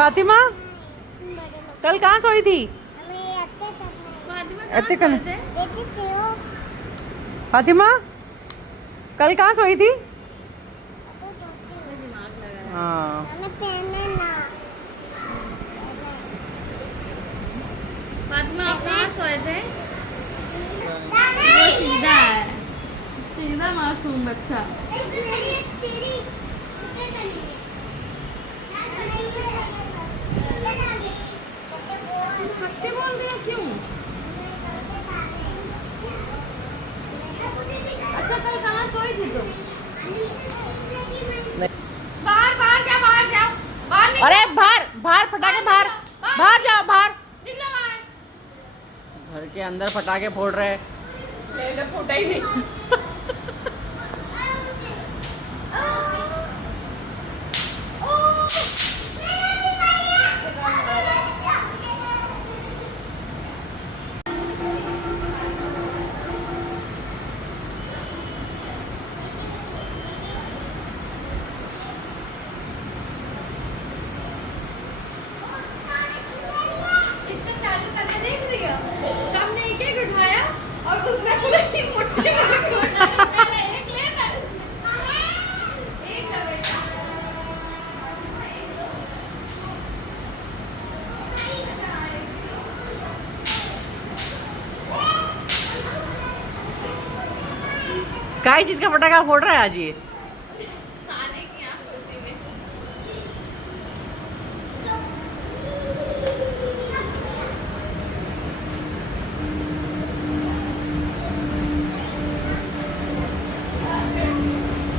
फातिमा कल कहाँ सोई थी? फातिमा कल कहाँ सोई थी? हाँ फातिमा आप कहाँ सोए थे? वो सीधा है, सीधा मासूम बच्चा। खत्ते बोल दिया क्यों? अच्छा कल कहाँ सोई थी तुम? बाहर बाहर जाओ, बाहर जाओ, बाहर निकलो। अरे बाहर बाहर फटाके बाहर बाहर जाओ, बाहर निकलो बाहर। घर के अंदर फटाके फोड़ रहे। ले फूटा ही नहीं। काय चीज का फटाका फोड़ रहा है आज ये?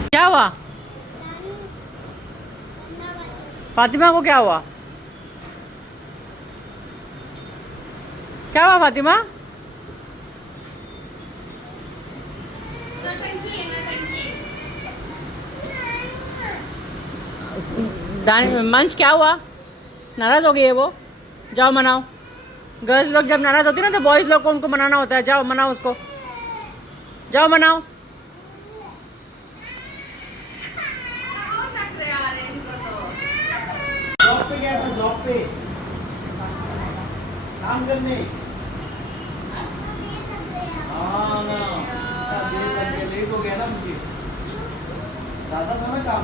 क्या हुआ? फातिमा को क्या हुआ? क्या हुआ फातिमा? मंच क्या हुआ? नाराज हो गई है वो? जाओ मनाओ। गर्ल्स लोग जब नाराज होती है ना तो बॉयज लोग को उनको मनाना होता है। जाओ मनाओ उसको, जाओ मनाओ। जॉब पे गया था, जॉब पे काम करने। हाँ ना, देर लग गया, लेट हो गया ना मुझे, ज्यादा था ना काम,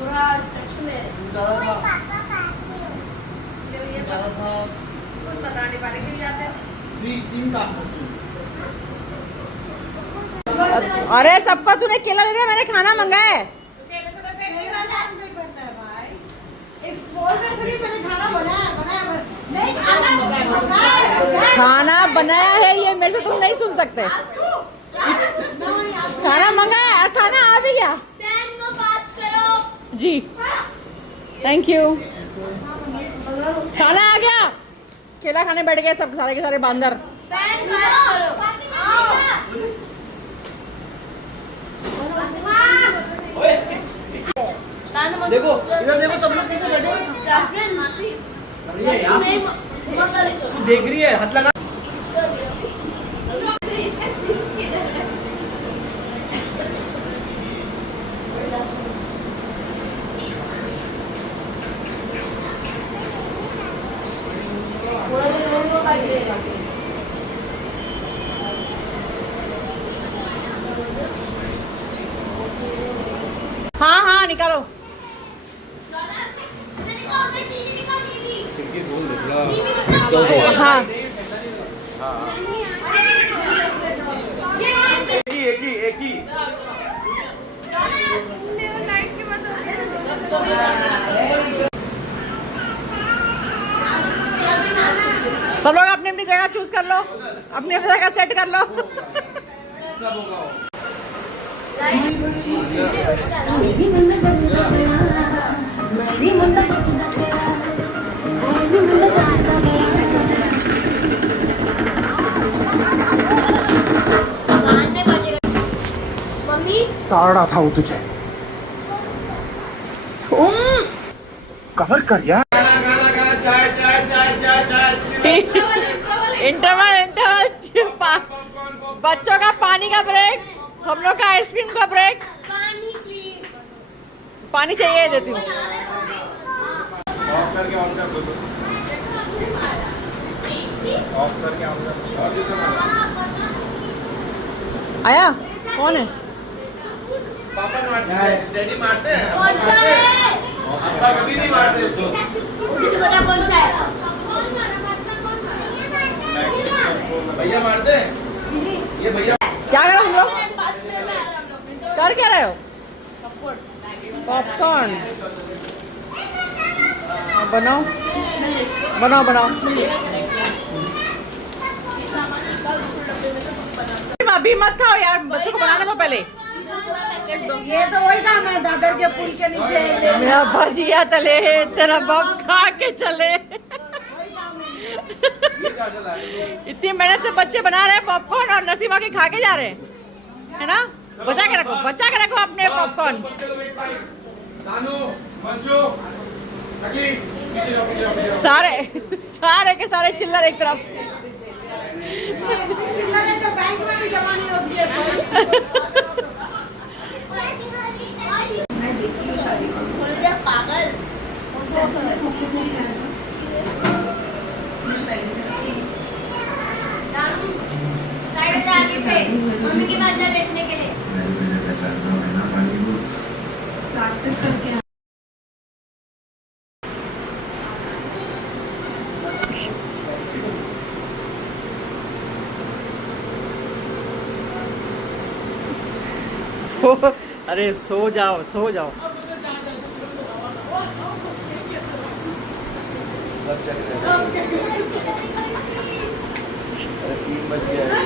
पूरा स्ट्रेस में ज्यादा था, ये ज्यादा था। कुछ बता नहीं पा रहे क्यों जाते हैं। 3 काम करती हूँ। अरे सबका तूने केला दे दिया, मैंने खाना मंगाया है। खाना बनाया है ये, मेरे से तुम नहीं सुन सकते। खाना मंगाया और खाना आ भी गया। जी थैंक यू। खाना आ गया, केला खाने बैठ गए सब सारे के सारे बांदर। देखो इधर देखो, सब लोग कैसे बैठे हैं। तू देख रही है, हाथ लगा। हाँ हाँ निकालो। हाँ एक ही सब लोग अपनी अपनी जगह चूज कर लो, अपनी अपनी जगह सेट कर लो। मम्मी ताड़ा था वो तुझे, कवर कर यार। इंटरवल इंटरवल, बच्चों का पानी का ब्रेक, हम लोग का आइसक्रीम का ब्रेक। पानी प्लीज। पानी चाहिए देती हूँ। ऑफ करके ऑन कर दो। ऑफ करके ऑन कर दो। और जितना आया कौन है? पापा मारते हैं, डैडी मारते हैं, पापा कभी नहीं मारते इसको। भैया मारते हैं, ये भैया। क्या कर रहे हो तुम लोग? कर क्या रहे हो? पॉपकॉर्न बनाओ बनाओ बनाओ। अभी मत खाओ यार, बच्चों को बनाने दो पहले। ये तो वही काम है, दादर के पुल के नीचे मेरा भजिया तले तेरा बाप खा के चले। इतनी मेहनत से बच्चे बना रहे हैं पॉपकॉर्न और नसीमा के खा के जा रहे हैं, है ना? बचा के रखो अपने पॉपकॉर्न। सारे सारे के सारे चिल्लर एक तरफ। चिल्लर जो बैंक में भी जमा नहीं होती है। पागल मम्मी की बात लेटने के लिए प्रैक्टिस करके अरे सो जाओ सो जाओ। सब चल रहा है। 3 बज गया है।